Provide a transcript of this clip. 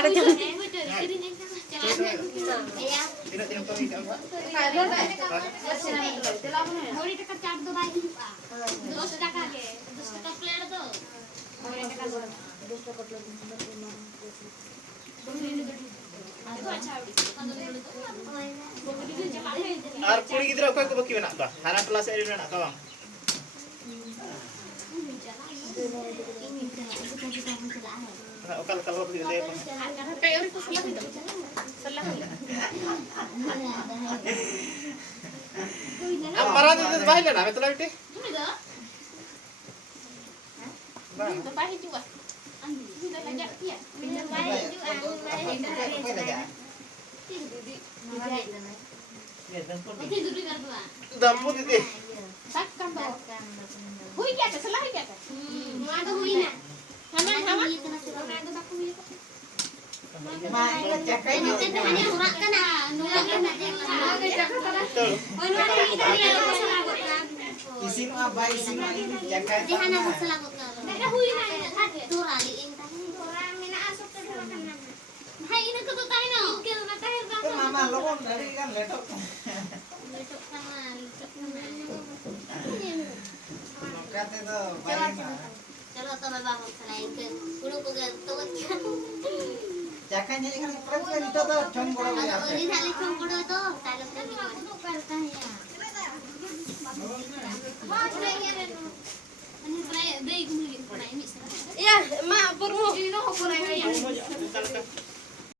ada kan. Ar kuri gidra ko baki menak ba? Hanan kelas eri menak ka bang? Okal kalau di deh. Amaran itu bahaya na, betul lagi. Bahay juga. Kita lajak dia. Bahay juga. Damput itu. Takkan tuh. Hui क्या सलाह क्या था वहां तो हुई ना हम ada baku hui kok ini kan hanya nurakkan Isim apa isim ini jaga. di hana selakut ada hui na turaliin tadi orang mina asuk ke dalam hai ini ke tutai no kil mata herba Itu mama lo dari kan letok. letok sama Kata itu baik. चलो तो मैं बाबू चलाएं के गुरु को गए तो क्या Jakanya kan keren kan itu tuh congkoro ya. ini saling congkoro itu dalam itu करता है यार बहुत बढ़िया रे ini pernah deh gue ini Iya, mak purmu. ini ho pernah ya